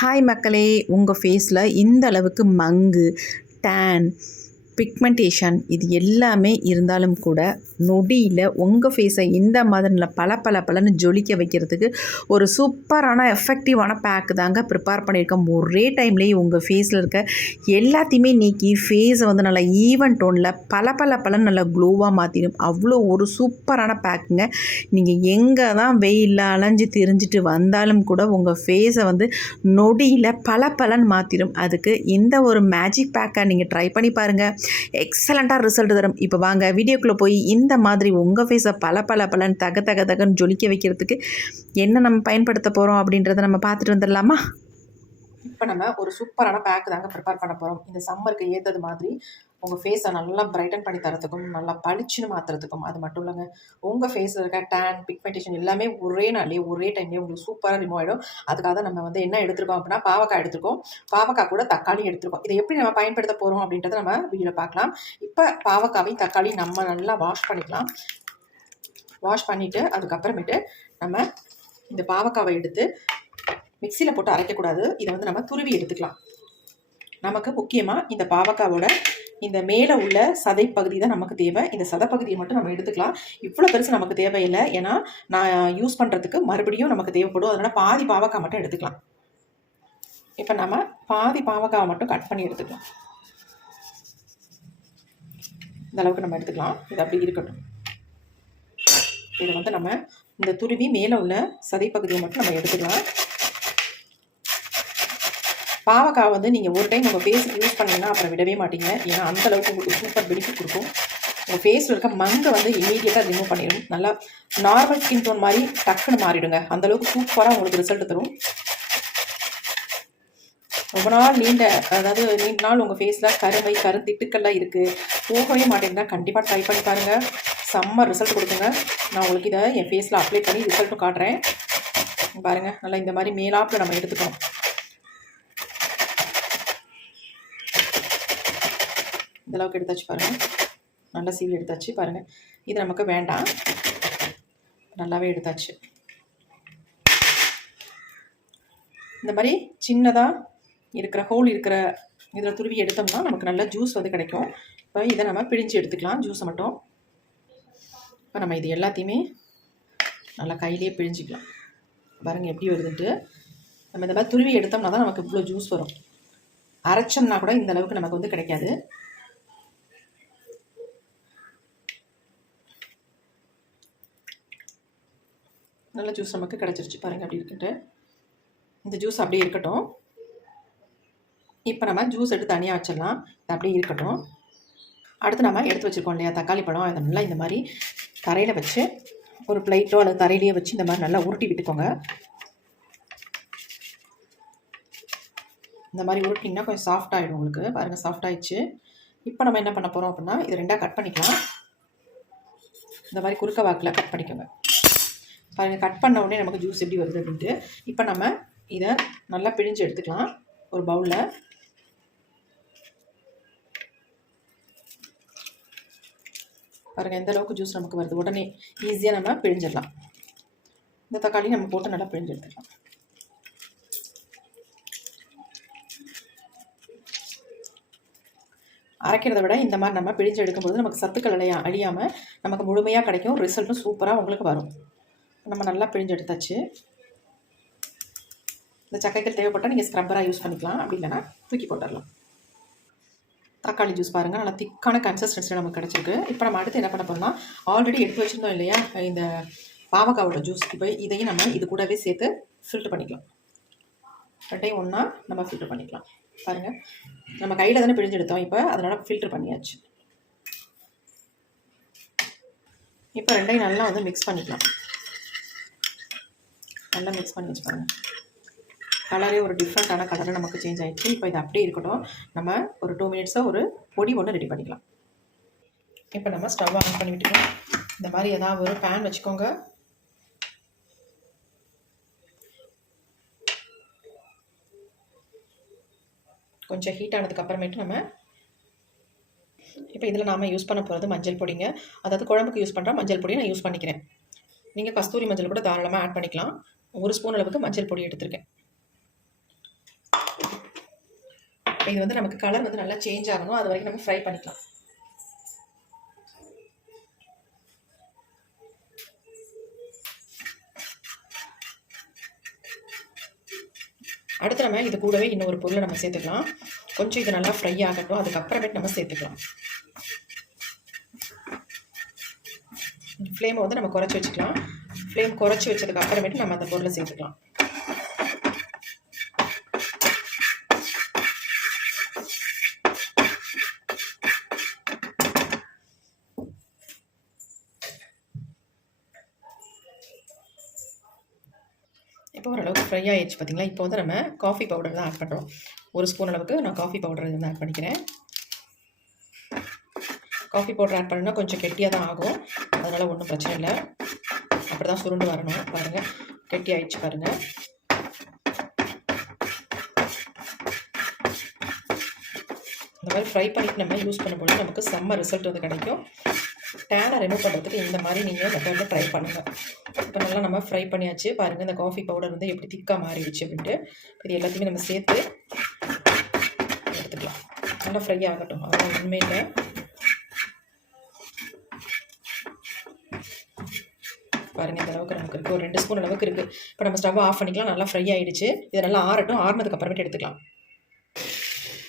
Hi மக்களே, உங்கள் ஃபேஸில் இந்த அளவுக்கு மங்கு, டேன், பிக்மெண்டேஷன் இது எல்லாமே இருந்தாலும் கூட நொடியில் உங்கள் ஃபேஸை இந்த மாதிரி நல்ல பளபளன்னு ஜொலிக்க வைக்கிறதுக்கு ஒரு சூப்பரான எஃபெக்டிவான பேக்கு தாங்க ப்ரிப்பேர் பண்ணியிருக்கோம். ஒரே டைம்லேயே உங்கள் ஃபேஸில் இருக்க எல்லாத்தையுமே நீக்கி ஃபேஸை வந்து நல்லா ஈவன் டோனில் பளபளன்னு நல்லா க்ளோவாக மாற்றிடும். அவ்வளோ ஒரு சூப்பரான பேக்குங்க. நீங்கள் எங்கே தான் வெயிலில் அலைஞ்சு திரிஞ்சிட்டு வந்தாலும் கூட உங்கள் ஃபேஸை வந்து நொடியில் பளபளன்னு மாற்றிடும். அதுக்கு இந்த ஒரு மேஜிக் பேக்கை நீங்கள் ட்ரை பண்ணி பாருங்கள். எக்ஸலண்ட்டாக ரிசல்ட் தரும். இப்போ வாங்க வீடியோக்குள்ளே போய் இந்த மாதிரி உங்கள் ஃபேஸை பளபளன்னு தகன்னு ஜொலிக்க வைக்கிறதுக்கு என்ன நம்ம பயன்படுத்த போகிறோம் அப்படின்றத நம்ம பார்த்துட்டு வந்துடலாமா? இப்போ நம்ம ஒரு சூப்பரான பேக் தாங்க ப்ரிப்பேர் பண்ண போகிறோம். இந்த சம்மருக்கு ஏற்றது மாதிரி உங்கள் ஃபேஸை நல்லா பிரைட்டன் பண்ணி தரத்துக்கும் நல்லா பளிச்சுன்னு மாற்றுறதுக்கும். அது மட்டும் இல்லைங்க, உங்கள் ஃபேஸில் இருக்க டேன், பிக்மெண்டேஷன் எல்லாமே ஒரே நாள்லேயே ஒரே டைம்லேயே உங்களுக்கு சூப்பராக ரிமூவ் ஆகிடும். அதுக்காக தான் நம்ம வந்து என்ன எடுத்துருக்கோம் அப்படின்னா பாவக்காய் எடுத்துருக்கோம். பாவக்காய் கூட தக்காளி எடுத்துருக்கோம். இதை எப்படி நம்ம பயன்படுத்த போகிறோம் அப்படின்றத நம்ம வீடியோவில் பார்க்கலாம். இப்போ பாவக்காவையும் தக்காளி நம்ம நல்லா வாஷ் பண்ணிக்கலாம். வாஷ் பண்ணிவிட்டு அதுக்கப்புறமேட்டு நம்ம இந்த பாவக்காவை எடுத்து மிக்சியில் போட்டு அரைக்கக்கூடாது. இதை வந்து நம்ம துருவி எடுத்துக்கலாம். நமக்கு முக்கியமாக இந்த பாவக்காவோட இந்த மேலே உள்ள சதை பகுதி தான் நமக்கு தேவை. இந்த சதை பகுதியை மட்டும் நம்ம எடுத்துக்கலாம். இவ்வளோ பெருசு நமக்கு தேவையில்லை, ஏன்னா நான் யூஸ் பண்ணுறதுக்கு மறுபடியும் நமக்கு தேவைப்படும். அதனால் பாதி பாவக்காய் மட்டும் எடுத்துக்கலாம். இப்போ நம்ம பாதி பாவக்காவை மட்டும் கட் பண்ணி எடுத்துக்கலாம். இந்த அளவுக்கு நம்ம எடுத்துக்கலாம். இது அப்படி இருக்கட்டும். இதை வந்து நம்ம இந்த துருவி மேலே உள்ள சதை பகுதியை மட்டும் நம்ம எடுத்துக்கலாம். பாவக்காய் வந்து நீங்கள் ஒரு டைம் உங்கள் ஃபேஸுக்கு யூஸ் பண்ணிங்கன்னா அப்புறம் விடவே மாட்டீங்க. ஏன்னா அந்தளவுக்கு உங்களுக்கு சூப்பர் பெனிஃபிட் கொடுக்கும். உங்கள் ஃபேஸில் இருக்க மங்கை வந்து இமீடியட்டாக ரிமூவ் பண்ணிடும். நல்லா நார்மல் ஸ்கின் டோன் மாதிரி டக்குன்னு மாறிடுங்க. அந்தளவுக்கு சூப்பராக உங்களுக்கு ரிசல்ட் தரும். ரொம்ப நாள் நீண்ட நாள் உங்கள் ஃபேஸில் கருந்திட்டுக்கள்லாம் இருக்குது, போகவே மாட்டேங்குதா, கண்டிப்பாக ட்ரை பண்ணி பாருங்கள். செம்ம ரிசல்ட் கொடுக்குங்க. நான் உங்களுக்கு இதை என் ஃபேஸில் அப்ளை பண்ணி ரிசல்ட்டும் காட்டுறேன். பாருங்கள், நல்லா இந்த மாதிரி மேலாப்பில் நம்ம எடுத்துக்கணும். இந்தளவுக்கு எடுத்தாச்சு பாருங்கள். நல்லா சீல் எடுத்தாச்சு பாருங்கள். இது நமக்கு வேண்டாம். நல்லாவே எடுத்தாச்சு. இந்த மாதிரி சின்னதாக இருக்கிற ஹோல் இருக்கிற இதில் துருவி எடுத்தோம்னா நமக்கு நல்ல ஜூஸ் வந்து கிடைக்கும். இப்போ இதை நம்ம பிழிஞ்சு எடுத்துக்கலாம், ஜூஸை மட்டும். இப்போ நம்ம இது எல்லாத்தையுமே நல்லா கையிலே பிழிஞ்சிக்கலாம். பாருங்கள் எப்படி வருதுன்ட்டு. நம்ம இந்த மாதிரி துருவி எடுத்தோம்னா தான் நமக்கு இவ்வளோ ஜூஸ் வரும். அரைச்சோம்னா கூட இந்த அளவுக்கு நமக்கு வந்து கிடைக்காது. நல்ல ஜூஸ் நமக்கு கிடச்சிருச்சு பாருங்கள். அப்படி இருக்கட்டும், இந்த ஜூஸ் அப்படியே இருக்கட்டும். இப்போ நம்ம ஜூஸ் எடுத்து தனியாக வச்சிடலாம். இது அப்படியே இருக்கட்டும். அடுத்து நம்ம எடுத்து வச்சுருக்கோம் இல்லையா தக்காளி பழம், அதை நல்லா இந்த மாதிரி தரையில் வச்சு ஒரு பிளேட்டோ அல்லது தரையிலையோ வச்சு இந்த மாதிரி நல்லா உருட்டி விட்டுக்கோங்க. இந்த மாதிரி உருட்டிங்கன்னா கொஞ்சம் சாஃப்ட் ஆகிடும் உங்களுக்கு. பாருங்கள், சாஃப்ட் ஆகிடுச்சு. இப்போ நம்ம என்ன பண்ண போகிறோம் அப்படின்னா இது ரெண்டாக கட் பண்ணிக்கலாம். இந்த மாதிரி குறுக்க வாக்கில் கட் பண்ணிக்கோங்க. பாருங்கள், கட் பண்ண உடனே நமக்கு ஜூஸ் எப்படி வருது அப்படின்ட்டு. இப்போ நம்ம இதை நல்லா பிழிஞ்சு எடுத்துக்கலாம் ஒரு பவுலில். பாருங்கள் எந்த அளவுக்கு ஜூஸ் நமக்கு வருது. உடனே ஈஸியாக நம்ம பிழிஞ்சிடலாம். இந்த தக்காளி நம்ம போட்டு நல்லா பிழிஞ்சு எடுத்துக்கலாம். அரைக்கிறத விட இந்த மாதிரி நம்ம பிழிஞ்சு எடுக்கும்போது நமக்கு சத்துக்கள் அழியாமல் நமக்கு முழுமையாக கிடைக்கும். ரிசல்ட்டும் சூப்பராக உங்களுக்கு வரும். நம்ம நல்லா பிழிஞ்சு எடுத்தாச்சு. இந்த சக்கைகள் தேவைப்பட்டால் நீங்கள் ஸ்க்ரப்பராக யூஸ் பண்ணிக்கலாம், அப்படி இல்லைன்னா தூக்கி போட்டுடலாம். தக்காளி ஜூஸ் பாருங்கள், நல்லா திக்கான கன்சிஸ்டன்சி நமக்கு கிடச்சிருக்கு. இப்போ நம்ம அடுத்து என்ன பண்ண போகிறோம்னா ஆல்ரெடி எடுத்து வச்சுருந்தோம் இல்லையா இந்த பாவக்காவோட ஜூஸ். இப்போ இதையும் நம்ம இது கூடவே சேர்த்து ஃபில்ட்ரு பண்ணிக்கலாம். ரெண்டையும் ஒன்றா நம்ம ஃபில்ட்ரு பண்ணிக்கலாம். பாருங்கள், நம்ம கையில் தானே பிழிஞ்சு எடுத்தோம், இப்போ அதனால் ஃபில்ட்ரு பண்ணியாச்சு. இப்போ ரெண்டையும் நல்லா வந்து மிக்ஸ் பண்ணிக்கலாம். நல்லா மிக்ஸ் பண்ணி வச்சு பாருங்கள். கலரே ஒரு டிஃப்ரெண்ட்டான கலரில் நமக்கு சேஞ்ச் ஆகிடுச்சு. இப்போ இது அப்படியே இருக்கட்டும். நம்ம ஒரு 2 மினிட்ஸாக ஒரு பொடி ஒன்று ரெடி பண்ணிக்கலாம். இப்போ நம்ம ஸ்டவ் ஆன் பண்ணி விட்டுக்கலாம். இந்த மாதிரி ஏதாவது ஒரு பேன் வச்சுக்கோங்க. கொஞ்சம் ஹீட் ஆனதுக்கு அப்புறமேட்டு நம்ம இப்போ இதில் நாம் யூஸ் பண்ண போகிறது மஞ்சள் பொடிங்க. அதாவது குழம்புக்கு யூஸ் பண்ணுற மஞ்சள் பொடியை நான் யூஸ் பண்ணிக்கிறேன். நீங்கள் கஸ்தூரி மஞ்சள் கூட தாராளமாக ஆட் பண்ணிக்கலாம். 1 ஸ்பூன் அளவுக்கு மஞ்சள் பொடி எடுத்துருக்கேன். இது வந்து நமக்கு கலர் வந்து நல்லா சேஞ்ச் ஆகணும், அது வரைக்கும் நம்ம ஃப்ரை பண்ணிக்கலாம். அடுத்து நம்ம இது கூடவே இன்னொரு பொருளை நம்ம சேர்த்துக்கலாம். கொஞ்சம் இது நல்லா ஃப்ரை ஆகட்டும், அதுக்கப்புறமேட்டு நம்ம சேர்த்துக்கலாம். ஃப்ளேமை வந்து நம்ம குறைச்சி வச்சுக்கலாம். ஃப்ளேம் குறைச்சி வச்சதுக்கு அப்புறமேட்டு நம்ம அந்த பொருளை சேர்த்துக்கலாம். இப்போ ஓரளவுக்கு ஃப்ரை ஆகிடுச்சு பார்த்தீங்களா. இப்போ வந்து நம்ம காஃபி பவுடர் தான் ஆட் பண்ணுறோம். 1 ஸ்பூன் அளவுக்கு நான் காஃபி பவுடர் வந்து ஆட் பண்ணிக்கிறேன். காஃபி பவுடர் ஆட் பண்ணால் கொஞ்சம் கெட்டியாக தான் ஆகும், அதனால் ஒன்றும் பிரச்சனை இல்லை. அப்படி தான் சுருண்டு வரணும். பாருங்கள், கெட்டி ஆகிடுச்சு பாருங்கள். இந்த மாதிரி ஃப்ரை பண்ணிட்டு நம்ம யூஸ் பண்ணும்போது நமக்கு செம்ம ரிசல்ட் வந்து கிடைக்கும். டேனை ரிமூவ் பண்ணுறதுக்கு இந்த மாதிரி நீங்கள் மெத்தடில் ட்ரை பண்ணுங்கள். இப்போ நல்லா நம்ம ஃப்ரை பண்ணியாச்சு பாருங்கள். இந்த காஃபி பவுடர் வந்து எப்படி திக்காக மாறிடுச்சு அப்படின்ட்டு. இது எல்லாத்தையுமே நம்ம சேர்த்து எடுத்துக்கலாம். நல்லா ஃப்ரை ஆகட்டும், அதெல்லாம் ஒன்றுமே இல்லை. பாருங்கள், இந்த அளவுக்கு நமக்கு இருக்குது. ஒரு 2 ஸ்பூன் அளவுக்கு இருக்குது. இப்போ நம்ம ஸ்டவ் ஆஃப் பண்ணிக்கலாம். நல்லா ஃப்ரை ஆகிடுச்சு. இதை நல்லா ஆறட்டும். ஆறுனதுக்கு அப்புறமேட்டு எடுத்துக்கலாம்.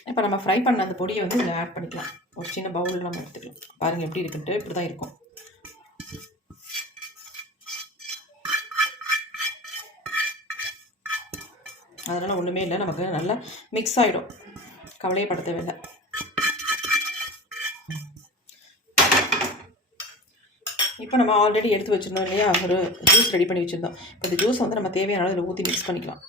இப்போ நம்ம ஃப்ரை பண்ண அந்த பொடியை வந்து இதில் ஆட் பண்ணிக்கலாம். ஒரு சின்ன பவுலில் நம்ம எடுத்துக்கலாம். பாருங்கள் எப்படி இருக்குன்ட்டு. இப்படி தான் இருக்கும். அதனால் ஒன்றுமே இல்லை, நமக்கு நல்லா மிக்ஸ் ஆகிடும், கவலையே பட தேவையில்லை. இப்போ நம்ம ஆல்ரெடி எடுத்து வச்சுருந்தோம் இல்லையா, ஒரு ஜூஸ் ரெடி பண்ணி வச்சுருந்தோம். இப்போ இந்த ஜூஸ் வந்து நம்ம தேவையான அளவு இதில் ஊற்றி மிக்ஸ் பண்ணிக்கலாம்.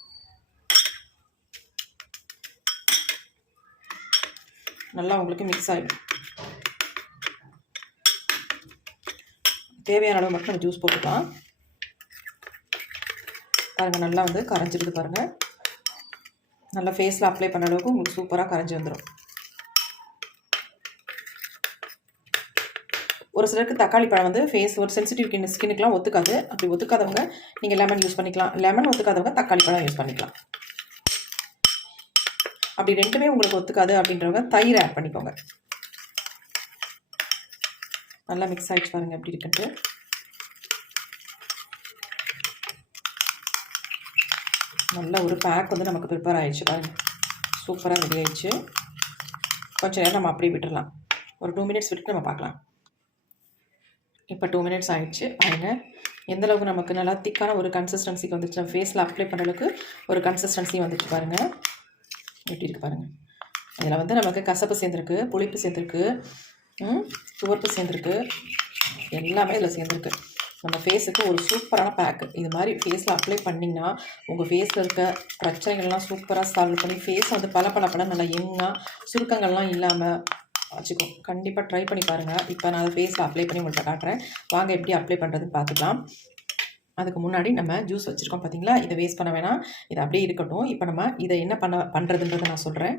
நல்லா உங்களுக்கு மிக்ஸ் ஆகிடும். தேவையான அளவு மட்டும் நம்ம ஜூஸ் போட்டுக்கலாம். பாருங்கள், நல்லா வந்து கரைஞ்சிருது பாருங்கள். நல்லா ஃபேஸில் அப்ளை பண்ண அளவுக்கு உங்களுக்கு சூப்பராக கரைஞ்சி வந்துடும். ஒரு சிலருக்கு தக்காளி பழம் வந்து ஃபேஸ் ஒரு சென்சிட்டிவ் ஸ்கின்னுக்குலாம் ஒத்துக்காது. அப்படி ஒத்துக்காதவங்க நீங்கள் லெமன் யூஸ் பண்ணிக்கலாம். லெமன் ஒத்துக்காதவங்க தக்காளி பழம் யூஸ் பண்ணிக்கலாம். அப்படி ரெண்டுமே உங்களுக்கு ஒத்துக்காது அப்படின்றவங்க தயிர் ஆட் பண்ணிக்கோங்க. நல்லா மிக்ஸ் ஆகிடுச்சு பாருங்கள் எப்படி இருக்குன்ட்டு. நல்ல ஒரு பேக் வந்து நமக்கு ப்ரிப்பேர் ஆகிடுச்சு பாருங்கள். சூப்பராக ரெடி ஆகிடுச்சு. கொஞ்சம் நேரம் நம்ம அப்படியே விட்டுடலாம். ஒரு 2 மினிட்ஸ் விட்டு நம்ம பார்க்கலாம். இப்போ 2 மினிட்ஸ் ஆகிடுச்சு பாருங்கள். எந்தளவுக்கு நமக்கு நல்லா திக்கான ஒரு கன்சிஸ்டன்சிக்கு வந்துச்சு. நம்ம ஃபேஸில் அப்ளை பண்ண அளவுக்கு ஒரு கன்சிஸ்டன்சி வந்துச்சு பாருங்கள். எப்படி இருக்குது பாருங்கள். இதில் வந்து நமக்கு கசப்பு சேர்ந்துருக்கு, புளிப்பு சேர்ந்துருக்கு, துவர்ப்பு சேர்ந்துருக்கு, எல்லாமே இதில் சேர்ந்துருக்கு. நம்ம ஃபேஸுக்கு ஒரு சூப்பரான பேக்கு. இது மாதிரி ஃபேஸில் அப்ளை பண்ணிங்கன்னா உங்கள் ஃபேஸில் இருக்க பிரச்சனைகள்லாம் சூப்பராக சால்வ் பண்ணி ஃபேஸை வந்து பல நல்லா யங்காக சுருக்கங்கள்லாம் இல்லாமல் வச்சுக்கும். கண்டிப்பாக ட்ரை பண்ணி பாருங்கள். இப்போ நான் அதை ஃபேஸில் அப்ளை பண்ணி உங்கள்கிட்ட காட்டுறேன். வாங்க எப்படி அப்ளை பண்ணுறதுன்னு பார்த்துக்கலாம். அதுக்கு முன்னாடி நம்ம ஜூஸ் வச்சுருக்கோம் பார்த்தீங்களா, இதை வேஸ்ட் பண்ண வேணாம், இது அப்படியே இருக்கட்டும். இப்போ நம்ம இதை என்ன பண்ணுறதுன்றதை நான் சொல்கிறேன்.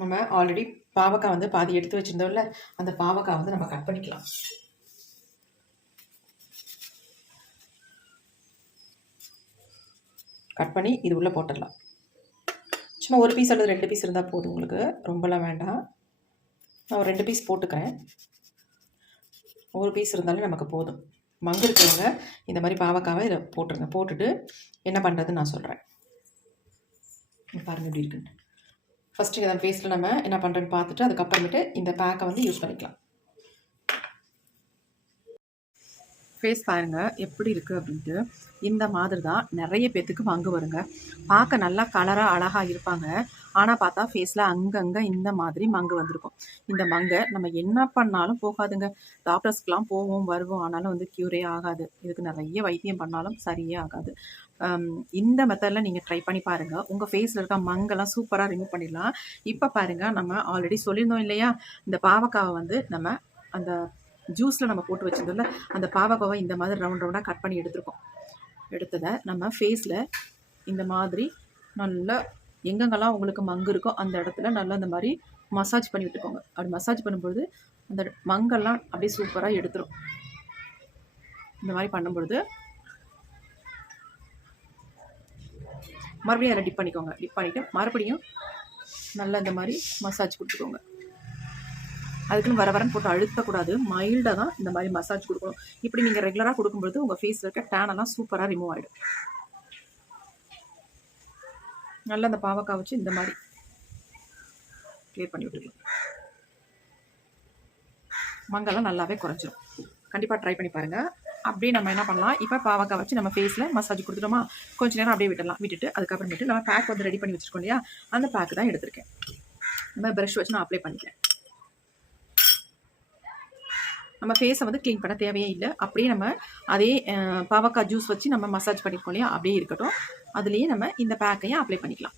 நம்ம ஆல்ரெடி பாவக்காய் வந்து பாதி எடுத்து வச்சுருந்தோம்ல, அந்த பாவக்காய் வந்து நம்ம கட் பண்ணிக்கலாம். கட் பண்ணி இது உள்ளே போட்டுடலாம். சும்மா 1 பீஸ் அல்லது 2 பீஸ் இருந்தால் போதும், உங்களுக்கு ரொம்பலாம் வேண்டாம். நான் ஒரு 2 பீஸ் போட்டுக்கிறேன். 1 பீஸ் இருந்தாலே நமக்கு போதும். மங்கு இருக்கிறவங்க இந்த மாதிரி பாவக்காவை இதை போட்டுருங்க. போட்டுட்டு என்ன பண்ணுறதுன்னு நான் சொல்கிறேன். பாருங்கள் எப்படி இருக்குன்னு. ஃபஸ்ட்டு இதை ஃபேஸில் நம்ம என்ன பண்ணுறேன்னு பார்த்துட்டு அதுக்கப்புறமேட்டு இந்த பேக்கை வந்து யூஸ் பண்ணிக்கலாம். ஃபேஸ் பாருங்கள் எப்படி இருக்குது அப்படின்ட்டு. இந்த மாதிரி தான் நிறைய பேர்த்துக்கு மங்கு வருங்க. பார்க்க நல்லா கலராக அழகாக இருப்பாங்க, ஆனால் பார்த்தா ஃபேஸில் அங்கங்கே இந்த மாதிரி மங்கு வந்திருக்கும். இந்த மங்கை நம்ம என்ன பண்ணாலும் போகாதுங்க. டாக்டர்ஸ்க்கெலாம் போவோம் வருவோம், ஆனாலும் வந்து க்யூரே ஆகாது. இதுக்கு நிறைய வைத்தியம் பண்ணாலும் சரியே ஆகாது. இந்த மெத்தடில் நீங்கள் ட்ரை பண்ணி பாருங்கள். உங்கள் ஃபேஸில் இருக்க மங்கெல்லாம் சூப்பராக ரிமூவ் பண்ணிடலாம். இப்போ பாருங்கள், நம்ம ஆல்ரெடி சொல்லியிருந்தோம் இல்லையா, இந்த பாவக்காவை வந்து நம்ம அந்த ஜூஸில் நம்ம போட்டு வச்சிருந்தோம்ல, அந்த பாவக்காவை இந்த மாதிரி ரவுண்டாக கட் பண்ணி எடுத்துருக்கோம். எடுத்ததை நம்ம ஃபேஸில் இந்த மாதிரி நல்லா எங்கெங்கெல்லாம் உங்களுக்கு மங்கு இருக்கோ அந்த இடத்துல நல்லா இந்த மாதிரி மசாஜ் பண்ணி விட்டுக்கோங்க. அப்படி மசாஜ் பண்ணும்பொழுது அந்த மங்கெல்லாம் அப்படியே சூப்பராக எடுத்துரும். இந்த மாதிரி பண்ணும்பொழுது மறுபடியும் அதில் டிப் பண்ணிக்கோங்க. டிப் பண்ணிவிட்டு மறுபடியும் நல்லா இந்த மாதிரி மசாஜ் கொடுத்துக்கோங்க. அதுக்குன்னு வரன்னு போட்டு அழுத்தக்கூடாது. மைல்டாக தான் இந்த மாதிரி மசாஜ் கொடுக்கணும். இப்படி நீங்கள் ரெகுலராக கொடுக்கும்போது உங்கள் ஃபேஸில் இருக்க டேனெல்லாம் சூப்பராக ரிமூவ் ஆகிடும். நல்லா அந்த பாவக்காய் வச்சு இந்த மாதிரி க்ளியர் பண்ணி விட்டுக்கலாம். மங்கெல்லாம் நல்லாவே குறைஞ்சிரும். கண்டிப்பாக ட்ரை பண்ணி பாருங்கள். அப்படியே நம்ம என்ன பண்ணலாம், இப்போ பாவக்காய் வச்சு நம்ம ஃபேஸில் மசாஜ் கொடுத்துட்டோமா, கொஞ்சம் நேரம் அப்படியே விட்டுடலாம். விட்டுட்டு அதுக்கப்புறமேட்டு நம்ம பேக் வந்து ரெடி பண்ணி வச்சுருக்கோம் இல்லையா, அந்த பேக்கு தான் எடுத்திருக்கேன். இந்த மாதிரி ப்ரஷ் வச்சு நான் அப்ளை பண்ணிக்கிறேன். நம்ம ஃபேஸை வந்து க்ளீன் பண்ண தேவையே இல்லை. அப்படியே நம்ம அதே பாவக்காய் ஜூஸ் வச்சு நம்ம மசாஜ் பண்ணியிருக்கோம் இல்லையா, அப்படியே இருக்கட்டும். அதுலேயே நம்ம இந்த பேக்கையும் அப்ளை பண்ணிக்கலாம்.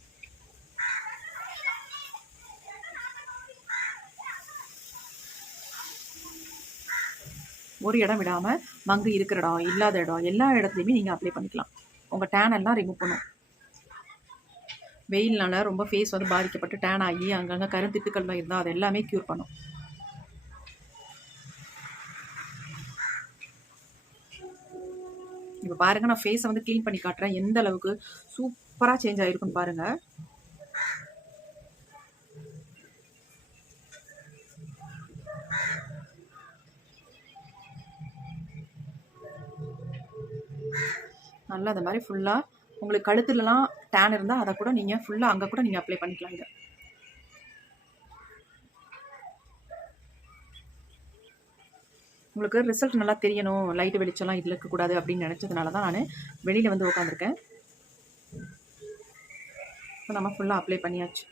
ஒரு இடம் விடாமல் மங்கு இருக்கிற இடம், இல்லாத இடம், எல்லா இடத்துலையுமே நீங்கள் அப்ளை பண்ணிக்கலாம். உங்கள் டேன் எல்லாம் ரிமூவ் பண்ணும். வெயில்னால ரொம்ப ஃபேஸ் வந்து பாதிக்கப்பட்டு டேன் ஆகி அங்கங்கே கருந்திட்டுக்கள்லாம் இருந்தால் அது எல்லாமே க்யூர் பண்ணும். இப்போ பாருங்கள், நான் ஃபேஸை வந்து க்ளீன் பண்ணி காட்டுறேன். எந்த அளவுக்கு சூப்பராக சேஞ்ச் ஆகிருக்குன்னு பாருங்கள். நல்லா அந்த மாதிரி ஃபுல்லாக உங்களுக்கு கழுத்துலலாம் டேன் இருந்தால் அதை கூட நீங்கள் ஃபுல்லாக அங்கே கூட நீங்கள் அப்ளை பண்ணிக்கலாம். இதை உங்களுக்கு ரிசல்ட் நல்லா தெரியணும், லைட்டு வெளிச்சம்லாம் இதில் இருக்கக்கூடாது அப்படின்னு நினச்சதுனால தான் நான் வெளியில் வந்து உட்காந்துருக்கேன். இப்போ நம்ம ஃபுல்லாக அப்ளை பண்ணியாச்சு.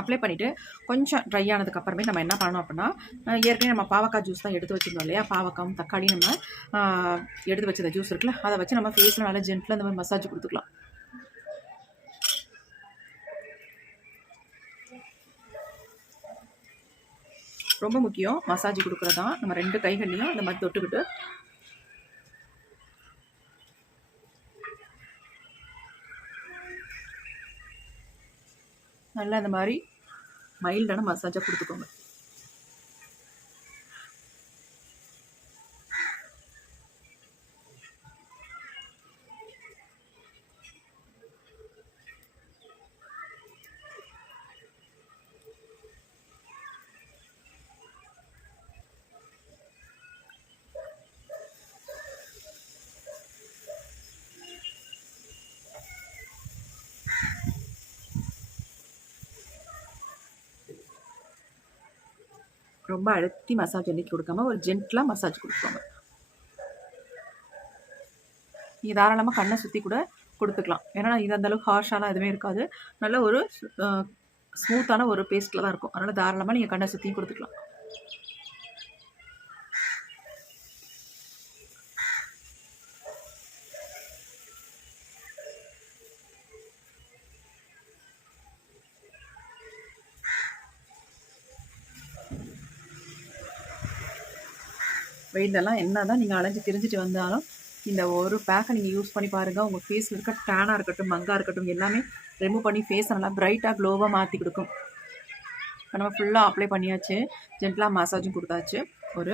அப்ளை பண்ணிவிட்டு கொஞ்சம் ட்ரை ஆனதுக்கப்புறமே நம்ம என்ன பண்ணணும் அப்படின்னா, ஏற்கனவே நம்ம பாவக்காய் ஜூஸ் தான் எடுத்து வச்சுருந்தோம் இல்லையா, பாவக்காயும் தக்காளியும் நம்ம எடுத்து வச்சத ஜூஸ் இருக்குல்ல, அதை வச்சு நம்ம ஃபேஸில் நல்லா ஜென்டில் இந்த மாதிரி மசாஜ் கொடுத்துக்கலாம். ரொம்ப முக்கியம் மசாஜ் கொடுக்குறது தான். நம்ம 2 கைகள்லையும் இந்த மாதிரி தொட்டுக்கிட்டு நல்லா இந்த மாதிரி மைல்டான மசாஜாக கொடுத்துக்கோங்க. ரொம்ப அழுத்தி மசாஜ் அன்றைக்கி கொடுக்காம ஒரு ஜென்டிலாக மசாஜ் கொடுத்துக்கோங்க. நீங்கள் தாராளமாக கண்ணை சுற்றி கூட கொடுத்துக்கலாம். ஏன்னா இது அந்தளவுக்கு ஹார்ஷாலாம் எதுவுமே இருக்காது. நல்ல ஒரு ஸ்மூத்தான ஒரு பேஸ்ட்டில் தான் இருக்கும். அதனால் தாராளமாக நீங்கள் கண்ணை சுற்றியும் கொடுத்துக்கலாம். வெயிலெல்லாம் என்ன தான் நீங்கள் அலைஞ்சு திரிஞ்சிட்டு வந்தாலும் இந்த ஒரு பேக்கை நீங்கள் யூஸ் பண்ணி பாருங்கள். உங்கள் ஃபேஸில் இருக்க டேனாக இருக்கட்டும், மங்காக இருக்கட்டும், எல்லாமே ரிமூவ் பண்ணி ஃபேஸை நல்லா ப்ரைட்டாக க்ளோவாக மாற்றி கொடுக்கும். இப்போ நம்ம ஃபுல்லாக அப்ளை பண்ணியாச்சு, ஜென்டலாக மசாஜும் கொடுத்தாச்சு. ஒரு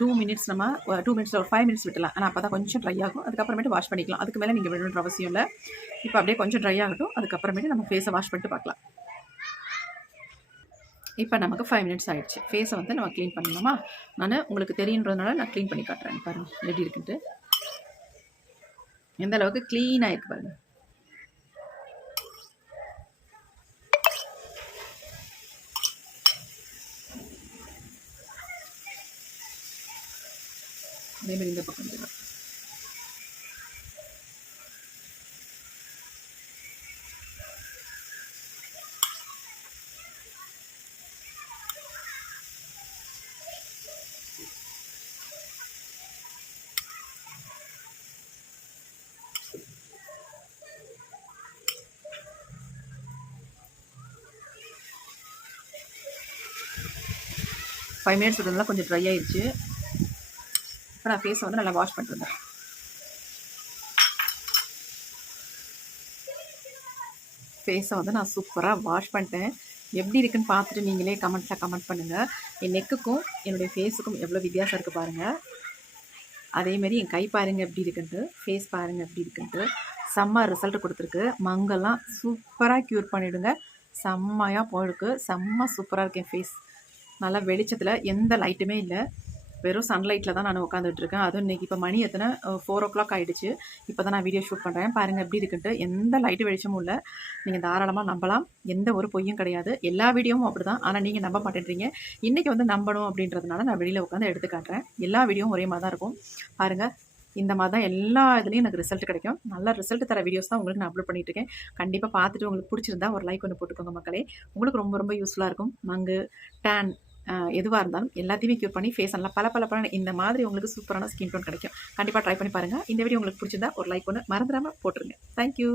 2 மினிட்ஸ் நம்ம 2 மினிட்ஸில் ஒரு 5 மினிட்ஸ் விட்டலாம். ஆனால் அப்போ தான் கொஞ்சம் ட்ரை ஆகும். அதுக்கப்புறமேட்டு வாஷ் பண்ணிக்கலாம். அதுக்கு மேலே நீங்கள் விடணுன்ற அவசியம் இல்லை. இப்போ அப்படியே கொஞ்சம் ட்ரை ஆகட்டும். அதுக்கப்புறமேட்டு நம்ம ஃபேஸை வாஷ் பண்ணிட்டு பார்க்கலாம். இப்போ நமக்கு 5 மினிட்ஸ் ஆகிடுச்சு. ஃபேஸை வந்து நம்ம க்ளீன் பண்ணணுமா? நான் உங்களுக்கு தெரியுன்றதுனால நான் க்ளீன் பண்ணி காட்டுறேன். பாருங்கள் எப்படி இருக்குன்ட்டு. எந்த அளவுக்கு க்ளீனாக இருக்குது பாருங்கள். அதேமாதிரி இந்த பக்கம் வந்துடும். ஃபைவ் மினிட்ஸ் விட்டதுனால கொஞ்சம் ட்ரை ஆயிடுச்சு. இப்போ நான் ஃபேஸை வந்து நல்லா வாஷ் பண்ணிட்டு வந்தேன். ஃபேஸை வந்து நான் சூப்பராக வாஷ் பண்ணிட்டேன். எப்படி இருக்குன்னு பார்த்துட்டு நீங்களே கமெண்ட்டில் கமெண்ட் பண்ணுங்கள். என் நெக்குக்கும் என்னுடைய ஃபேஸுக்கும் எவ்வளோ வித்தியாசம் இருக்குது பாருங்கள். அதேமாரி என் கை பாருங்கள் எப்படி இருக்குன்ட்டு, ஃபேஸ் பாருங்கள் எப்படி இருக்குன்ட்டு. செம்ம ரிசல்ட் கொடுத்துருக்கு. மங்கெல்லாம் சூப்பராக க்யூர் பண்ணிவிடுங்க. செம்மையாக போயிருக்கு. செம்ம சூப்பராக இருக்கு என் ஃபேஸ். நல்லா வெளிச்சத்தில் எந்த லைட்டுமே இல்லை, வெறும் சன்லைட்டில் தான் நான் உட்காந்துட்ருக்கேன். அதுவும் இன்றைக்கி இப்போ மணி எத்தனை 4 ஆகிடுச்சு. இப்போ தான் நான் வீடியோ ஷூட் பண்ணுறேன். பாருங்கள் எப்படி இருக்குன்ட்டு. எந்த லைட்டு வெளிச்சமும் இல்லை. நீங்கள் தாராளமாக நம்பலாம். எந்த ஒரு பொய்யும் கிடையாது. எல்லா வீடியோவும் அப்படி தான். ஆனால் நீங்கள் நம்ப மாட்டேன்றீங்க. இன்றைக்கி வந்து நம்பணும் அப்படின்றதுனால நான் வெளியில் உட்காந்து எடுத்து காட்டுறேன். எல்லா வீடியோவும் ஒரே மாதிரி தான் இருக்கும். பாருங்கள், இந்த மாதிரி தான் எல்லா இதுலேயும் எனக்கு ரிசல்ட் கிடைக்கும். நல்ல ரிசல்ட் தர வீடியோஸ் தான் உங்களுக்கு நான் அப்லோட் பண்ணிட்டுருக்கேன். கண்டிப்பாக பார்த்துட்டு உங்களுக்கு பிடிச்சிருந்தா ஒரு லைக் ஒன்று போட்டுக்கோங்க மக்களே. உங்களுக்கு ரொம்ப ரொம்ப யூஸ்ஃபுல்லாக இருக்கும். மங்கு, டேன் எதுவாக இருந்தாலும் எல்லாத்தையுமே க்யூர் பண்ணி ஃபேஸ் நல்லா பல இந்த மாதிரி உங்களுக்கு சூப்பரான ஸ்கின் டோன் கிடைக்கும். கண்டிப்பாக ட்ரை பண்ணி பாருங்கள். இந்த வீடியோ உங்களுக்கு பிடிச்சிருந்தா ஒரு லைக் ஒன்று மறந்துடாமல் போட்டுருங்க. தேங்க்யூ.